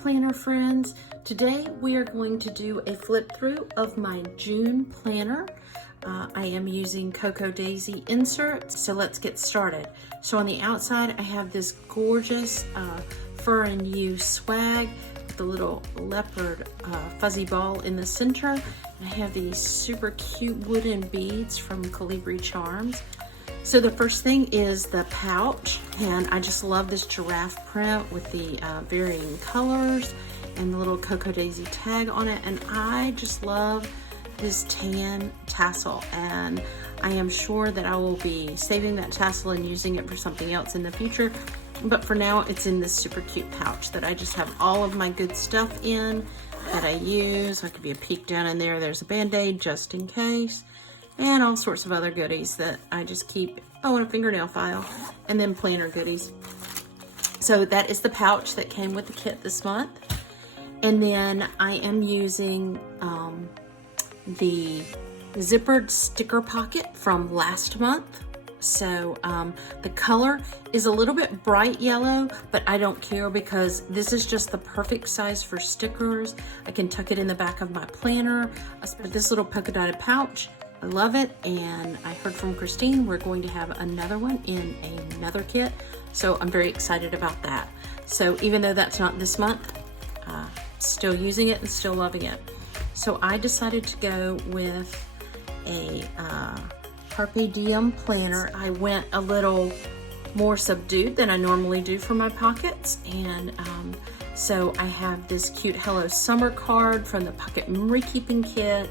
planner friends. Today we are going to do a flip through of my June planner. I am using Cocoa Daisy inserts, so let's get started. So on the outside I have this gorgeous fur and you swag with the little leopard fuzzy ball in the center. And I have these super cute wooden beads from Colibri Charms. So the first thing is the pouch, and I just love this giraffe print with the varying colors and the little Cocoa Daisy tag on it, and I just love this tan tassel, and I am sure that I will be saving that tassel and using it for something else in the future, but for now it's in this super cute pouch that I just have all of my good stuff in that I use. I'll give you a peek down in there. There's a Band-Aid just in case, and all sorts of other goodies that I just keep. Oh, and a fingernail file, and then planner goodies. So that is the pouch that came with the kit this month. And then I am using the zippered sticker pocket from last month. So the color is a little bit bright yellow, but I don't care because this is just the perfect size for stickers. I can tuck it in the back of my planner. This little polka dotted pouch, I love it, and I heard from Christine we're going to have another one in another kit, so I'm very excited about that. So even though that's not this month, still using it and still loving it. So I decided to go with a Carpe Diem planner. I went a little more subdued than I normally do for my pockets, and so I have this cute Hello Summer card from the Pocket Memory Keeping Kit.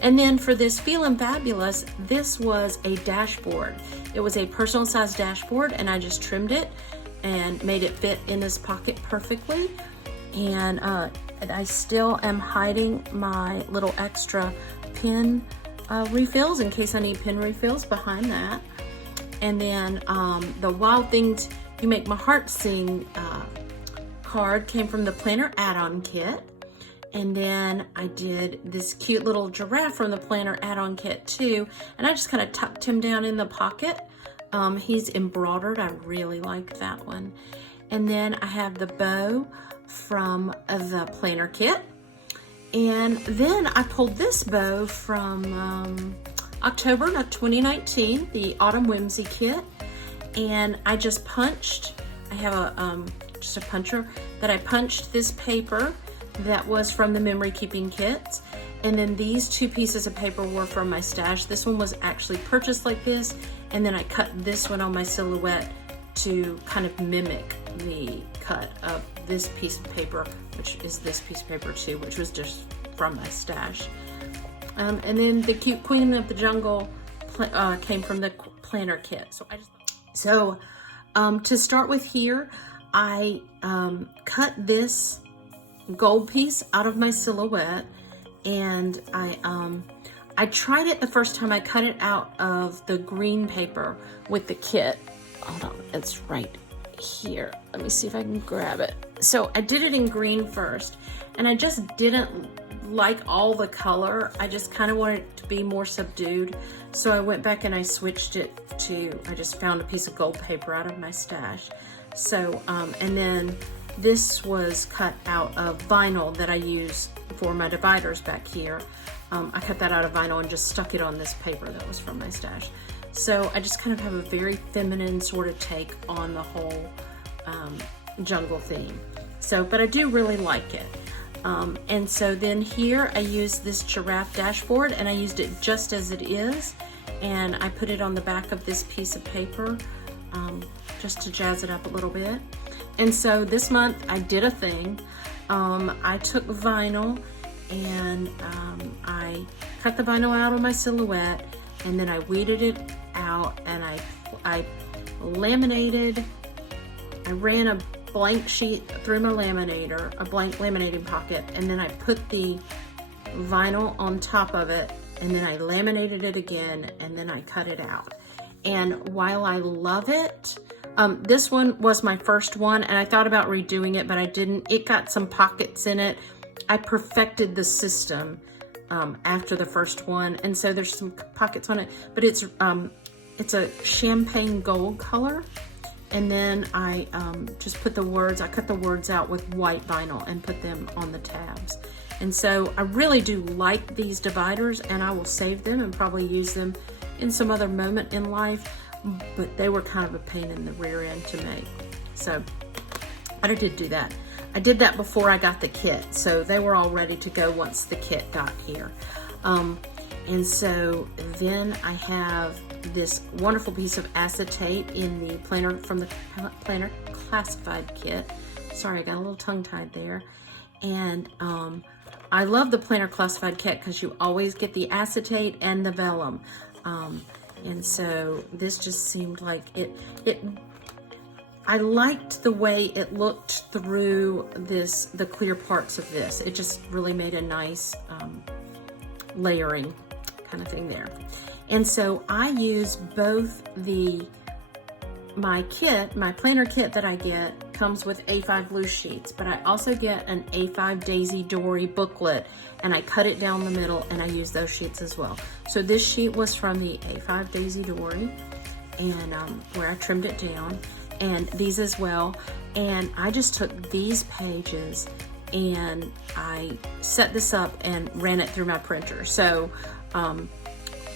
And then for this Feelin' Fabulous, this was a dashboard. It was a personal size dashboard, and I just trimmed it and made it fit in this pocket perfectly. And I still am hiding my little extra pen refills in case I need pen refills behind that. And then the Wild Things You Make My Heart Sing card came from the Planner add-on kit. And then I did this cute little giraffe from the Planner add-on kit too. And I just kind of tucked him down in the pocket. He's embroidered. I really like that one. And then I have the bow from the Planner kit. And then I pulled this bow from October of 2019, the Autumn Whimsy kit. And I just punched, I have a just a puncher that I punched this paper that was from the memory keeping kits, and then these two pieces of paper were from my stash. This one was actually purchased like this, and then I cut this one on my silhouette to kind of mimic the cut of this piece of paper, which is this piece of paper too, which was just from my stash. And then the cute Queen of the Jungle came from the planner kit. So to start with here, I cut this gold piece out of my silhouette, and I tried it the first time. I cut it out of the green paper with the kit. Hold on, it's right here. Let me see if I can grab it. So I did it in green first, and I just didn't like all the color. I just kind of wanted it to be more subdued. So I went back and I switched it to, I just found a piece of gold paper out of my stash. So, and then this was cut out of vinyl that I use for my dividers back here. I cut that out of vinyl and just stuck it on this paper that was from my stash. So I just kind of have a very feminine sort of take on the whole jungle theme. So, but I do really like it. And so then here I used this giraffe dashboard, and I used it just as it is. And I put it on the back of this piece of paper just to jazz it up a little bit. And so this month I did a thing. I took vinyl and I cut the vinyl out of my silhouette, and then I weeded it out, and I laminated. I ran a blank sheet through my laminator, a blank laminating pocket, and then I put the vinyl on top of it, and then I laminated it again, and then I cut it out. And while I love it, this one was my first one, and I thought about redoing it, but I didn't. It got some pockets in it. I perfected the system after the first one, and so there's some pockets on it, but it's a champagne gold color, And then I just put the words, I cut the words out with white vinyl and put them on the tabs. And so I really do like these dividers, and I will save them and probably use them in some other moment in life, but they were kind of a pain in the rear end to make. So I did do that. I did that before I got the kit, so they were all ready to go once the kit got here. And so then I have this wonderful piece of acetate in the planner, from the planner classified kit. Sorry, I got a little tongue-tied there. And I love the planner classified kit because you always get the acetate and the vellum. And so this just seemed like I liked the way it looked through the clear parts of this. It just really made a nice layering kind of thing there. And so I use both my planner kit that I get comes with A5 loose sheets, but I also get an A5 Daisy Dory booklet, and I cut it down the middle and I use those sheets as well. So this sheet was from the A5 Daisy Dory, and where I trimmed it down, and these as well. And I just took these pages and I set this up and ran it through my printer. So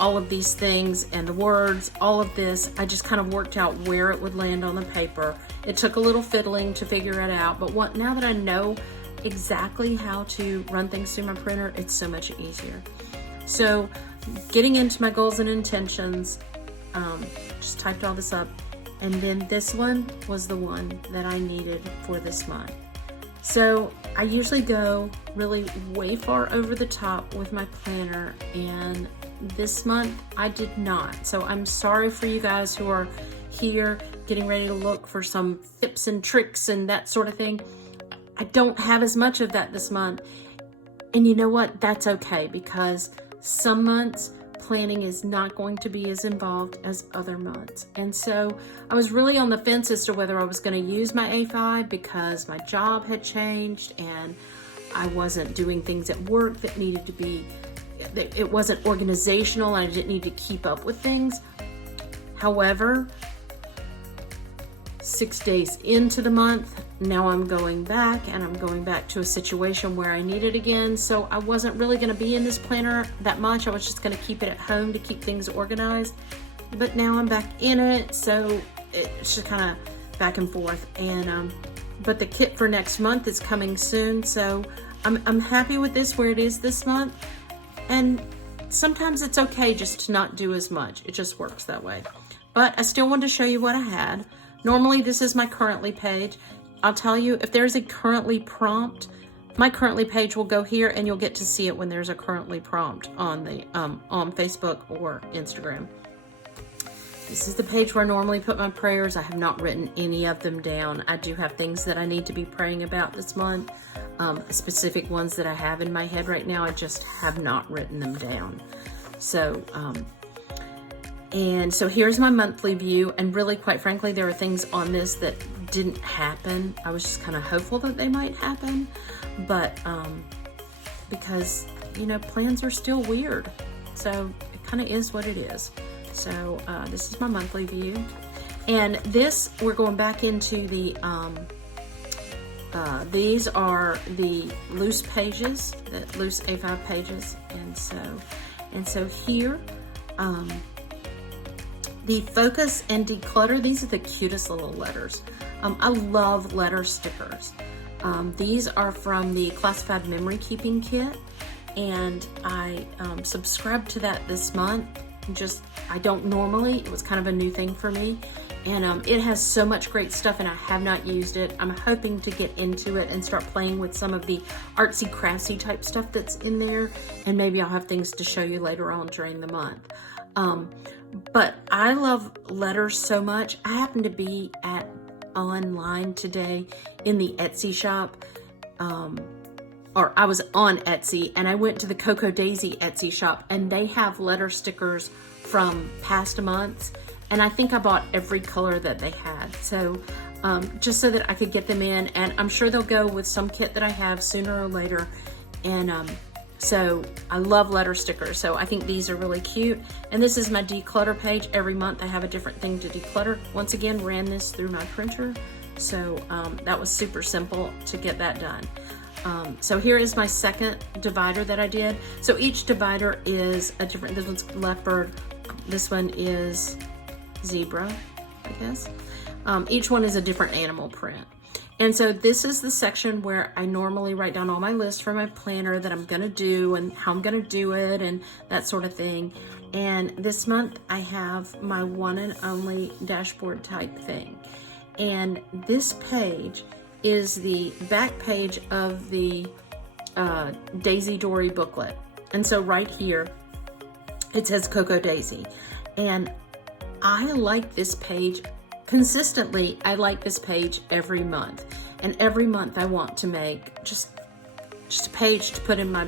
all of these things and the words, all of this, I just kind of worked out where it would land on the paper. It took a little fiddling to figure it out, but now that I know exactly how to run things through my printer, it's so much easier. So getting into my goals and intentions, just typed all this up, and then this one was the one that I needed for this month. So I usually go really way far over the top with my planner, and this month I did not. So I'm sorry for you guys who are here getting ready to look for some tips and tricks and that sort of thing. I don't have as much of that this month. And you know what? That's okay, because some months planning is not going to be as involved as other months. And so I was really on the fence as to whether I was going to use my A5 because my job had changed and I wasn't doing things at work that needed to be, it wasn't organizational and I didn't need to keep up with things. However, 6 days into the month, now I'm going back, and I'm going back to a situation where I need it again. So I wasn't really going to be in this planner that much. I was just going to keep it at home to keep things organized. But now I'm back in it, so it's just kind of back and forth. And but the kit for next month is coming soon, so I'm happy with this where it is this month. And sometimes it's okay just to not do as much. It just works that way. But I still wanted to show you what I had. Normally, this is my currently page. I'll tell you, if there's a currently prompt, my currently page will go here, and you'll get to see it when there's a currently prompt on the on Facebook or Instagram. This is the page where I normally put my prayers. I have not written any of them down. I do have things that I need to be praying about this month, specific ones that I have in my head right now. I just have not written them down. So, and so here's my monthly view, and really, quite frankly, there are things on this that didn't happen. I was just kind of hopeful that they might happen, but because, you know, plans are still weird, so it kind of is what it is. So this is my monthly view, and this, we're going back into the these are the loose pages, the loose A5 pages, and so here, the focus and declutter, these are the cutest little letters. I love letter stickers. These are from the classified memory keeping kit, and I subscribed to that this month. I don't normally, it was kind of a new thing for me, and it has so much great stuff, and I have not used it. I'm hoping to get into it and start playing with some of the artsy craftsy type stuff that's in there, and maybe I'll have things to show you later on during the month. But I love letters so much. I happen to be online today in the Etsy shop, or I was on Etsy, and I went to the Cocoa Daisy Etsy shop, and they have letter stickers from past months, and I think I bought every color that they had. So just so that I could get them in, and I'm sure they'll go with some kit that I have sooner or later. And So I love letter stickers. So I think these are really cute. And this is my declutter page. Every month I have a different thing to declutter. Once again, ran this through my printer. So that was super simple to get that done. So here is my second divider that I did. So each divider is a different, this one's leopard, this one is zebra, I guess. Each one is a different animal print. And so this is the section where I normally write down all my lists for my planner that I'm gonna do and how I'm gonna do it and that sort of thing. And this month I have my one and only dashboard type thing. And this page is the back page of the Daisy Dory booklet. And so right here, it says Cocoa Daisy. And I like this page consistently. I like this page every month. And every month I want to make just a page to put in my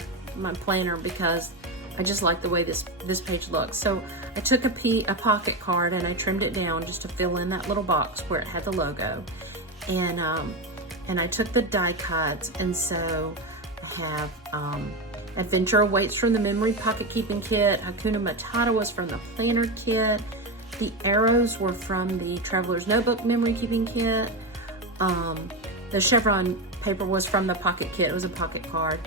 planner because I just like the way this page looks. So I took a pocket card and I trimmed it down just to fill in that little box where it had the logo. And I took the die cuts, and so I have Adventure Awaits from the Memory Pocket Keeping Kit, Hakuna Matata was from the Planner Kit, the arrows were from the Traveler's Notebook Memory Keeping Kit, the chevron paper was from the Pocket Kit, it was a pocket card,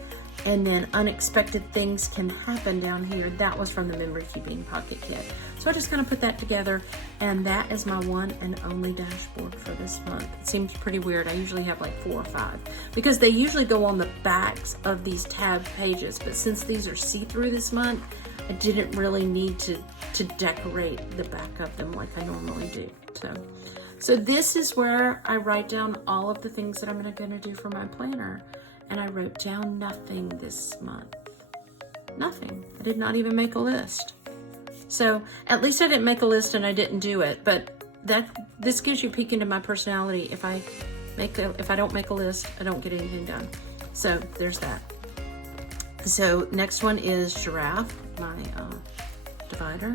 and then Unexpected Things Can Happen down here, that was from the Memory Keeping Pocket Kit. So I just kind of put that together, and that is my one and only dashboard for this month. It seems pretty weird. I usually have like 4 or 5 because they usually go on the backs of these tab pages, but since these are see-through this month, I didn't really need to decorate the back of them like I normally do. So this is where I write down all of the things that I'm gonna do for my planner. And I wrote down nothing this month. Nothing. I did not even make a list. So at least I didn't make a list and I didn't do it, but this gives you a peek into my personality. If I don't make a list, I don't get anything done. So there's that. So next one is giraffe, my divider.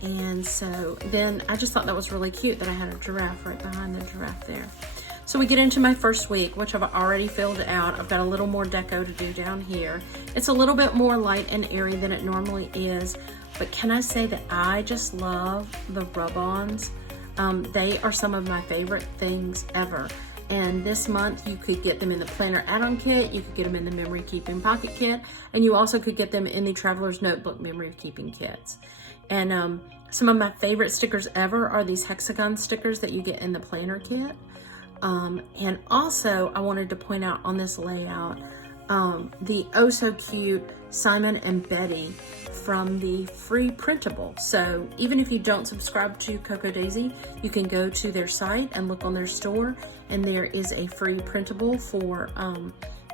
And so then I just thought that was really cute that I had a giraffe right behind the giraffe there. So we get into my first week, which I've already filled out. I've got a little more deco to do down here. It's a little bit more light and airy than it normally is, but can I say that I just love the rub-ons? They are some of my favorite things ever. And this month you could get them in the Planner Add-on Kit, you could get them in the Memory Keeping Pocket Kit, and you also could get them in the Traveler's Notebook Memory Keeping Kits. And some of my favorite stickers ever are these hexagon stickers that you get in the Planner Kit. And also I wanted to point out on this layout, the oh so cute Simon and Betty from the free printable. So even if you don't subscribe to Cocoa Daisy, you can go to their site and look on their store, and there is a free printable for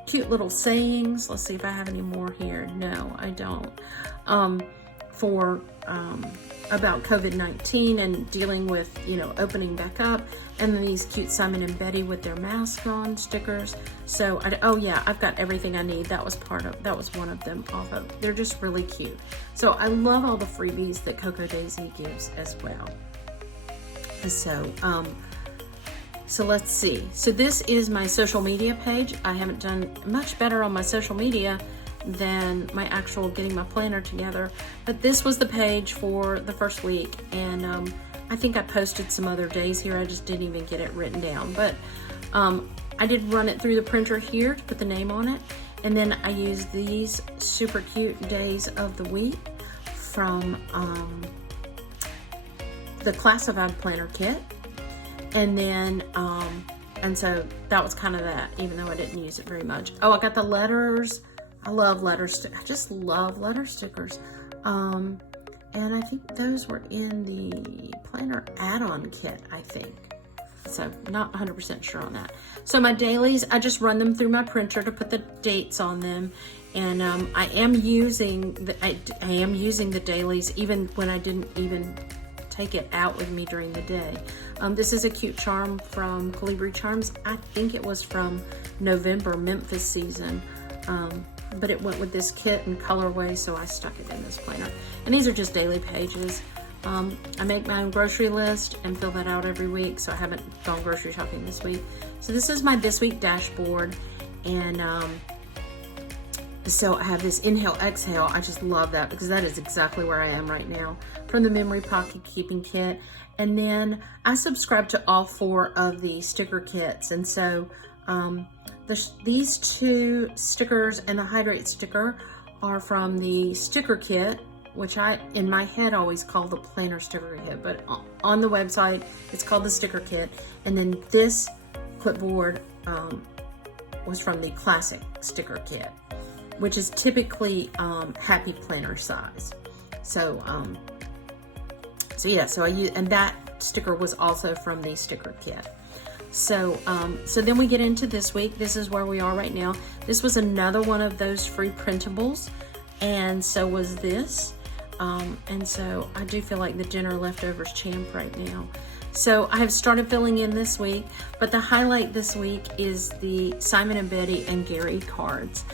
cute little sayings. Let's see if I have any more here. No, I don't. For about COVID-19 and dealing with, opening back up, and then these cute Simon and Betty with their mask on stickers. So, oh yeah, I've got everything I need. That was one of them off of. They're just really cute. So I love all the freebies that Cocoa Daisy gives as well. So let's see. So this is my social media page. I haven't done much better on my social media than my actual getting my planner together, but this was the page for the first week, and I think I posted some other days here. I just didn't even get it written down, but I did run it through the printer here to put the name on it, and then I used these super cute days of the week from the Classified Planner Kit, and then and so that was kind of that, even though I didn't use it very much. Oh, I got the letters. I love letters. I just love letter stickers. And I think those were in the Planner Add-on Kit, I think. So not 100% sure on that. So my dailies, I just run them through my printer to put the dates on them. And I am using the dailies even when I didn't even take it out with me during the day. This is a cute charm from Colibri Charms. I think it was from November Memphis season. But it went with this kit and colorway, so I stuck it in this planner. And these are just daily pages. I make my own grocery list and fill that out every week, so I haven't gone grocery shopping this week. So this is my this week dashboard, and So I have this inhale, exhale. I just love that because that is exactly where I am right now from the memory pocket keeping kit. And then I subscribe to all 4 of the sticker kits. And so these 2 stickers and the hydrate sticker are from the sticker kit, which I, in my head, always call the planner sticker kit, but on the website, it's called the sticker kit. And then this clipboard was from the classic sticker kit, which is typically happy planner size. So yeah, so I use, and that sticker was also from the sticker kit. So then we get into this week. This is where we are right now. This was another one of those free printables, and so was this. And so I do feel like the dinner leftovers champ right now. So I have started filling in this week, but the highlight this week is the Simon and Betty and Gary cards.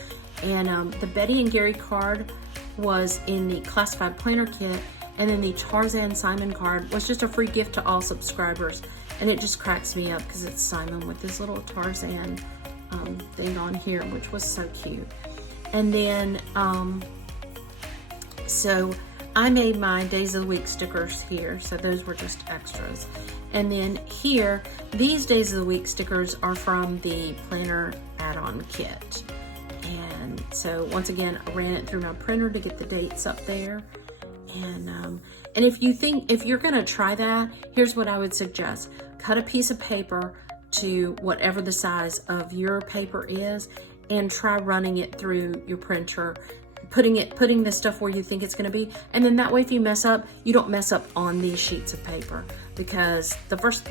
And the Betty and Gary card was in the classified planner kit, and then the Tarzan Simon card was just a free gift to all subscribers. And it just cracks me up because it's Simon with this little Tarzan thing on here, which was so cute. And then, so I made my Days of the Week stickers here, so those were just extras. And then here, these Days of the Week stickers are from the planner add-on kit. And so once again, I ran it through my printer to get the dates up there. And if you're gonna try that, here's what I would suggest. Cut a piece of paper to whatever the size of your paper is and try running it through your printer, putting the stuff where you think it's gonna be. And then that way, if you mess up, you don't mess up on these sheets of paper, because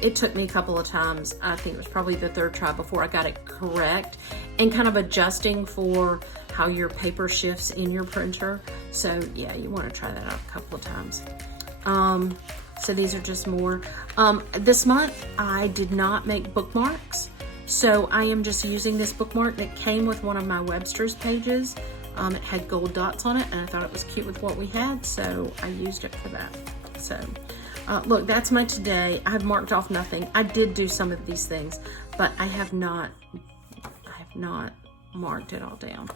it took me a couple of times, I think it was probably the 3rd try before I got it correct, and kind of adjusting for how your paper shifts in your printer. So yeah, you wanna try that out a couple of times. So these are just more. This month, I did not make bookmarks. So I am just using this bookmark that came with one of my Webster's pages. It had gold dots on it, and I thought it was cute with what we had, so I used it for that. So look, that's my today. I have marked off nothing. I did do some of these things, but I have not marked it all down.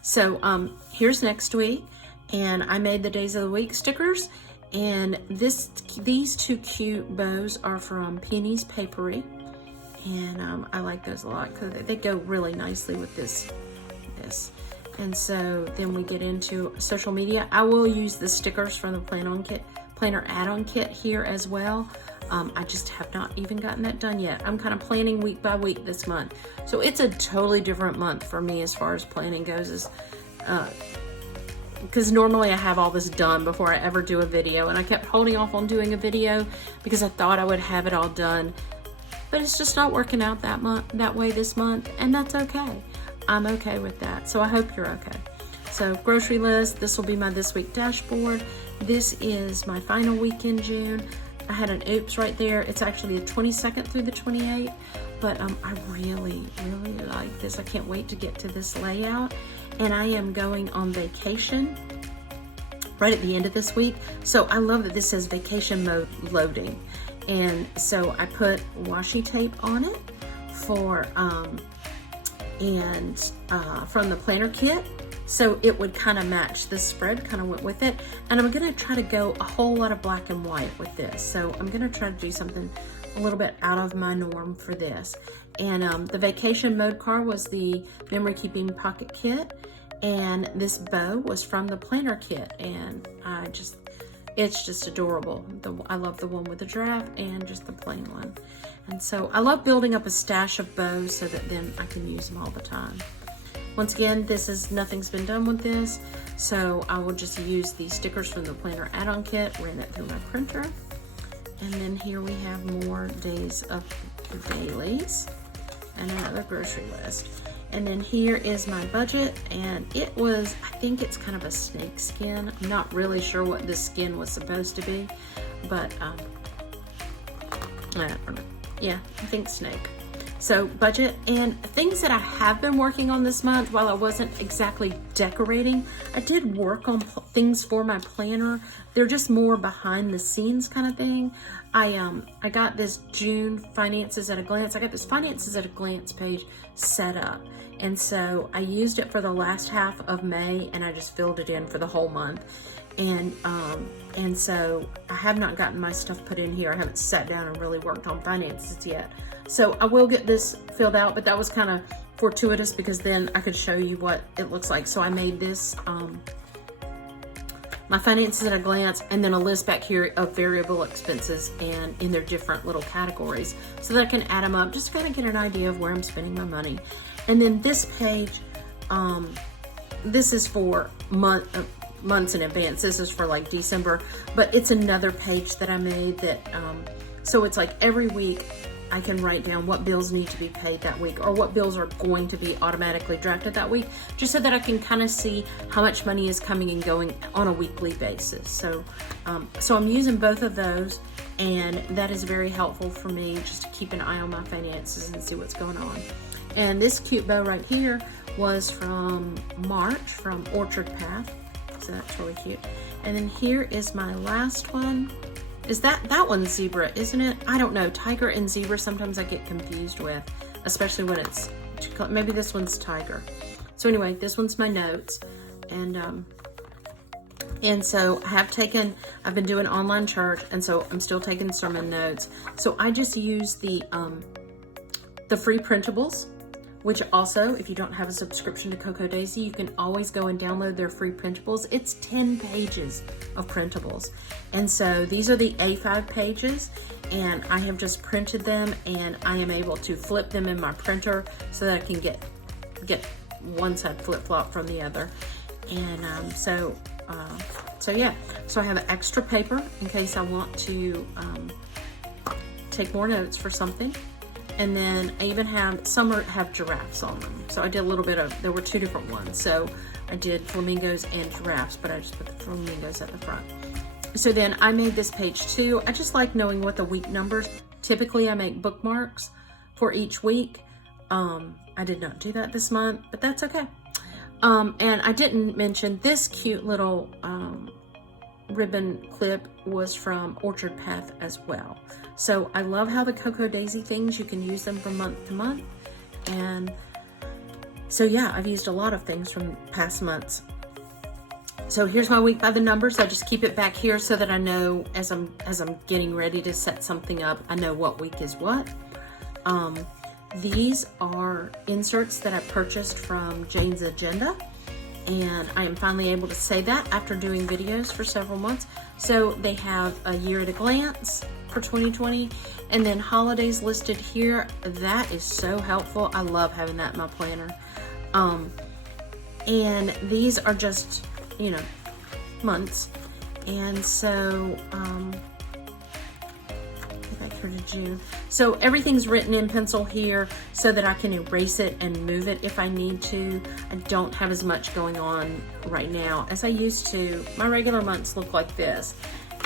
So here's next week, and I made the Days of the Week stickers, and these 2 cute bows are from Penny's Papery, and I like those a lot because they go really nicely with this. And so then we get into social media. I will use the stickers from the planner add-on kit here as well. I just have not even gotten that done yet. I'm kind of planning week by week this month. So it's a totally different month for me as far as planning goes, because normally I have all this done before I ever do a video, and I kept holding off on doing a video because I thought I would have it all done, but it's just not working out that way this month, and that's okay. I'm okay with that, so I hope you're okay. So grocery list, this will be my this week dashboard. This is my final week in June. I had an oops right there. It's actually the 22nd through the 28th, but I really, really like this. I can't wait to get to this layout. And I am going on vacation right at the end of this week. So I love that this says vacation mode loading. And so I put washi tape on it from the planner kit. So it would kind of match the spread, kind of went with it. And I'm gonna try to go a whole lot of black and white with this. So I'm gonna try to do something a little bit out of my norm for this. And the vacation mode card was the memory keeping pocket kit. And this bow was from the planner kit. And it's just adorable. I love the one with the giraffe and just the plain one. And so I love building up a stash of bows so that then I can use them all the time. Once again, nothing's been done with this, so I will just use the stickers from the planner add-on kit, ran it through my printer. And then here we have more days of the dailies and another grocery list. And then here is my budget, and I think it's kind of a snake skin. I'm not really sure what this skin was supposed to be, but I don't know. Yeah, I think snake. So budget and things that I have been working on this month. While I wasn't exactly decorating, I did work on things for my planner. They're just more behind the scenes kind of thing. I got this June finances at a glance. I got this finances at a glance page set up. And so I used it for the last half of May, and I just filled it in for the whole month. And so I have not gotten my stuff put in here. I haven't sat down and really worked on finances yet. So I will get this filled out, but that was kind of fortuitous because then I could show you what it looks like. So I made this, my finances at a glance, and then a list back here of variable expenses and in their different little categories so that I can add them up, just to kind of get an idea of where I'm spending my money. And then this page, this is for months in advance. This is for like December, but it's another page that I made that, so it's like every week I can write down what bills need to be paid that week or what bills are going to be automatically drafted that week, just so that I can kind of see how much money is coming and going on a weekly basis. So, so I'm using both of those, and that is very helpful for me just to keep an eye on my finances and see what's going on. And this cute bow right here was from March from Orchard Path. So that's really cute. And then here is my last one. Is that one's zebra, isn't it? I don't know. Tiger and zebra sometimes I get confused with, especially when it's, maybe this one's tiger. So anyway, this one's my notes. And so I've been doing online church, and so I'm still taking sermon notes. So I just use the free printables, which also, if you don't have a subscription to Cocoa Daisy, you can always go and download their free printables. It's 10 pages of printables. And so these are the A5 pages, and I have just printed them, and I am able to flip them in my printer so that I can get one side flip-flop from the other. And so yeah, so I have an extra paper in case I want to take more notes for something. And then I even have, some have giraffes on them. So I did a little bit of, there were two different ones. So I did flamingos and giraffes, but I just put the flamingos at the front. So then I made this page too. I just like knowing what the week numbers. Typically I make bookmarks for each week. I did not do that this month, but that's okay. And I didn't mention this cute little ribbon clip was from Orchard Path as well. So I love how the Cocoa Daisy things, you can use them from month to month. And so yeah, I've used a lot of things from past months. So here's my week by the numbers. I just keep it back here so that I know as I'm getting ready to set something up, I know what week is what. These are inserts that I purchased from Jane's Agenda, and I am finally able to say that after doing videos for several months. So they have a year at a glance for 2020, and then holidays listed here. That is so helpful. I love having that in my planner. And these are just, you know, months. And so back here to June. So everything's written in pencil here so that I can erase it and move it if I need to. I don't have as much going on right now as I used to. My regular months look like this,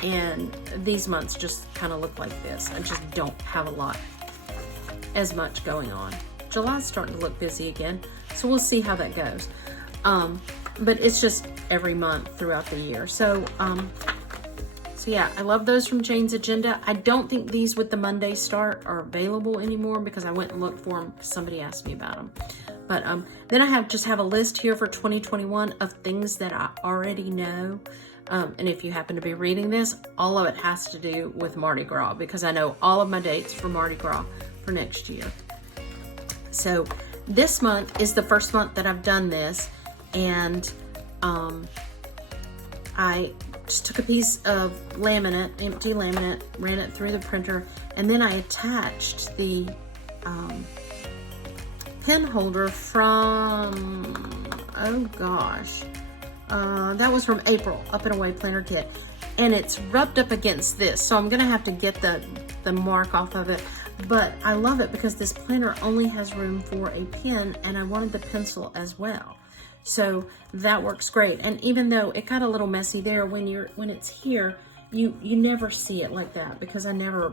and these months just kind of look like this. I just don't have a lot as much going on. July's starting to look busy again, so we'll see how that goes. But it's just every month throughout the year. So yeah, I love those from Jane's Agenda. I don't think these with the Monday start are available anymore because I went and looked for them. Somebody asked me about them. But then I just have a list here for 2021 of things that I already know. And if you happen to be reading this, all of it has to do with Mardi Gras because I know all of my dates for Mardi Gras for next year. So this month is the first month that I've done this, and I just took a piece of laminate, empty laminate, ran it through the printer, and then I attached the pen holder from, oh gosh, that was from April, Up and Away Planner Kit, and it's rubbed up against this, so I'm gonna have to get the mark off of it. But I love it because this planner only has room for a pen, and I wanted the pencil as well. So that works great. And even though it got a little messy there, when it's here, you never see it like that because I never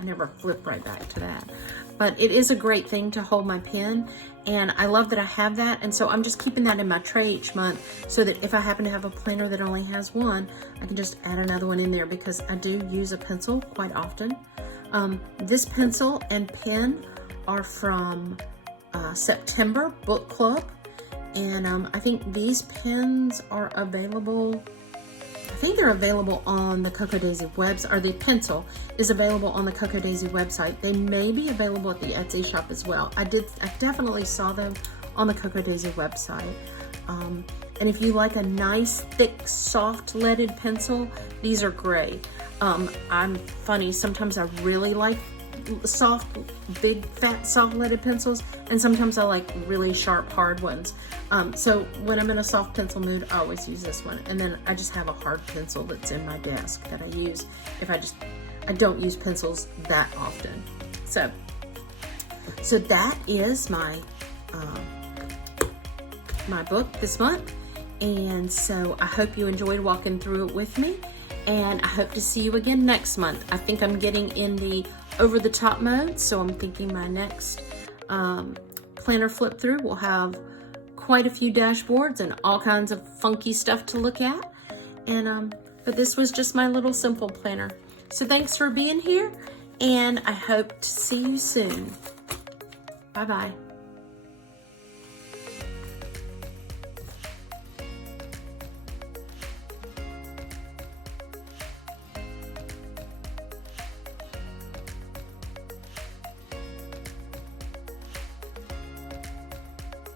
I never flip right back to that. But it is a great thing to hold my pen, and I love that I have that. And so I'm just keeping that in my tray each month so that if I happen to have a planner that only has one, I can just add another one in there because I do use a pencil quite often. This pencil and pen are from September Book Club, and I think these pens are available. I think they're available on the Cocoa Daisy website, or the pencil is available on the Cocoa Daisy website. They may be available at the Etsy shop as well. I definitely saw them on the Cocoa Daisy website. And if you like a nice, thick, soft leaded pencil, these are great. I'm funny, sometimes I really like soft, big, fat, soft leaded pencils, and sometimes I like really sharp, hard ones. So when I'm in a soft pencil mood, I always use this one. And then I just have a hard pencil that's in my desk that I use if I don't use pencils that often. So that is my my book this month. And so I hope you enjoyed walking through it with me, and I hope to see you again next month. I think I'm getting in the over the top mode, so I'm thinking my next planner flip through will have quite a few dashboards and all kinds of funky stuff to look at. And but this was just my little simple planner. So thanks for being here, and I hope to see you soon. Bye bye.